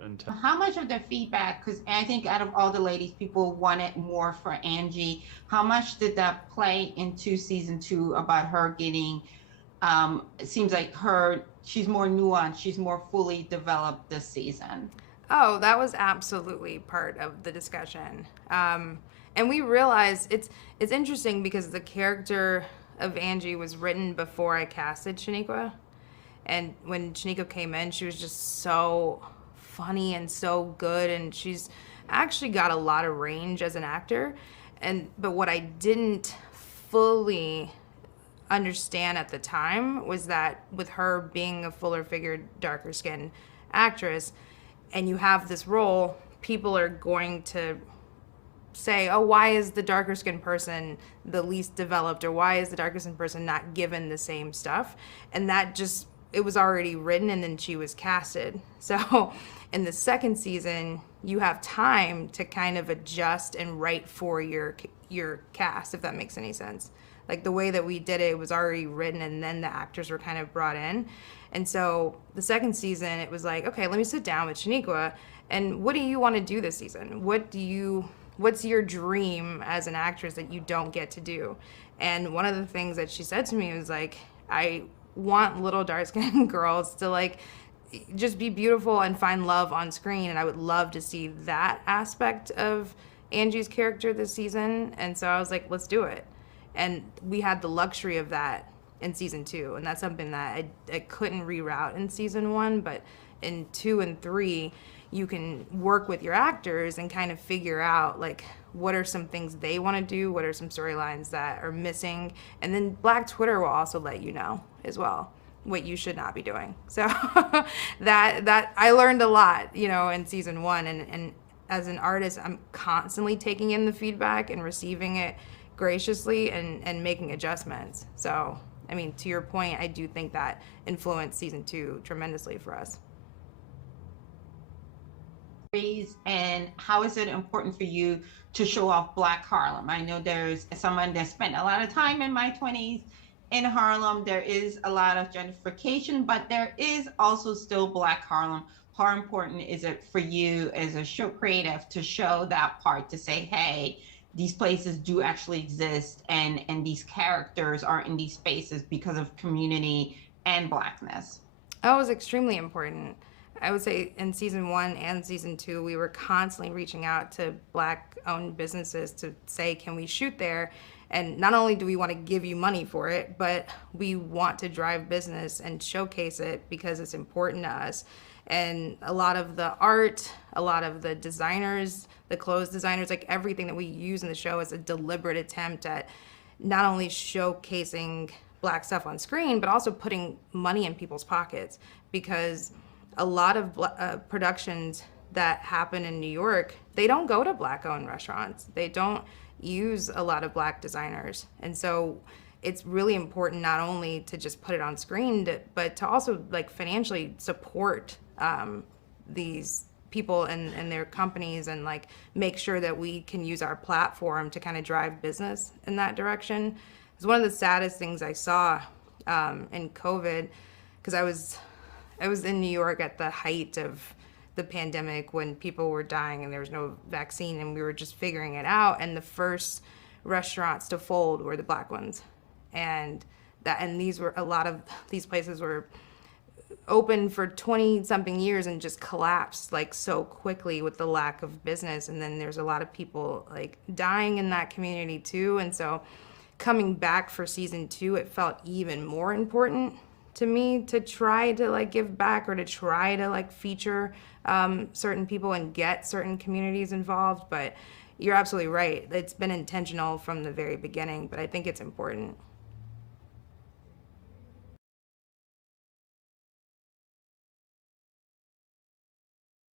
until. How much of the feedback, because I think out of all the ladies, people wanted more for Angie. How much did that play into season two about her getting, it seems like she's more nuanced, she's more fully developed this season. Oh, that was absolutely part of the discussion. And we realized it's interesting because the character of Angie was written before I casted Shaniqua. And when Shaniqua came in, she was just so funny and so good, and she's actually got a lot of range as an actor. And but what I didn't fully understand at the time was that with her being a fuller figured, darker skinned actress, and you have this role, people are going to say, oh, why is the darker skinned person the least developed, or why is the darker skinned person not given the same stuff? And that just, it was already written and then she was casted. So in the second season, you have time to kind of adjust and write for your cast, if that makes any sense. Like the way that we did it was already written and then the actors were kind of brought in. And so the second season, it was like, okay, let me sit down with Shaniqua and what do you want to do this season? What's your dream as an actress that you don't get to do? And one of the things that she said to me was like, I want little dark skinned girls to like just be beautiful and find love on screen, and I would love to see that aspect of Angie's character this season. And so I was like, let's do it. And we had the luxury of that in season two, and that's something that I couldn't reroute in season one, but in two and three you can work with your actors and kind of figure out like what are some things they want to do, what are some storylines that are missing, and then Black Twitter will also let you know as well what you should not be doing. So that I learned a lot, in season one, and as an artist, I'm constantly taking in the feedback and receiving it graciously and making adjustments. So, I mean, to your point, I do think that influenced season two tremendously for us. And how is it important for you to show off Black Harlem? I know there's someone that spent a lot of time in my 20s in Harlem. There is a lot of gentrification, but there is also still Black Harlem. How important is it for you as a show creative to show that part, to say, hey, these places do actually exist, and these characters are in these spaces because of community and Blackness? That was extremely important. I would say in season one and season two, we were constantly reaching out to Black owned businesses to say, can we shoot there? And not only do we want to give you money for it, but we want to drive business and showcase it because it's important to us. And a lot of the art, a lot of the designers, the clothes designers, like everything that we use in the show is a deliberate attempt at not only showcasing Black stuff on screen, but also putting money in people's pockets, because a lot of productions that happen in New York, they don't go to Black owned restaurants. They don't use a lot of Black designers. And so it's really important not only to just put it on screen, but to also like financially support these people and their companies, and like make sure that we can use our platform to kind of drive business in that direction. It's one of the saddest things I saw in COVID, because I was in New York at the height of the pandemic when people were dying and there was no vaccine and we were just figuring it out. And the first restaurants to fold were the Black ones. And these were, a lot of these places were open for 20 something years and just collapsed like so quickly with the lack of business. And then there's a lot of people like dying in that community too. And so coming back for season two, it felt even more important to me to try to like give back, or to try to like feature certain people and get certain communities involved. But you're absolutely right. It's been intentional from the very beginning, but I think it's important.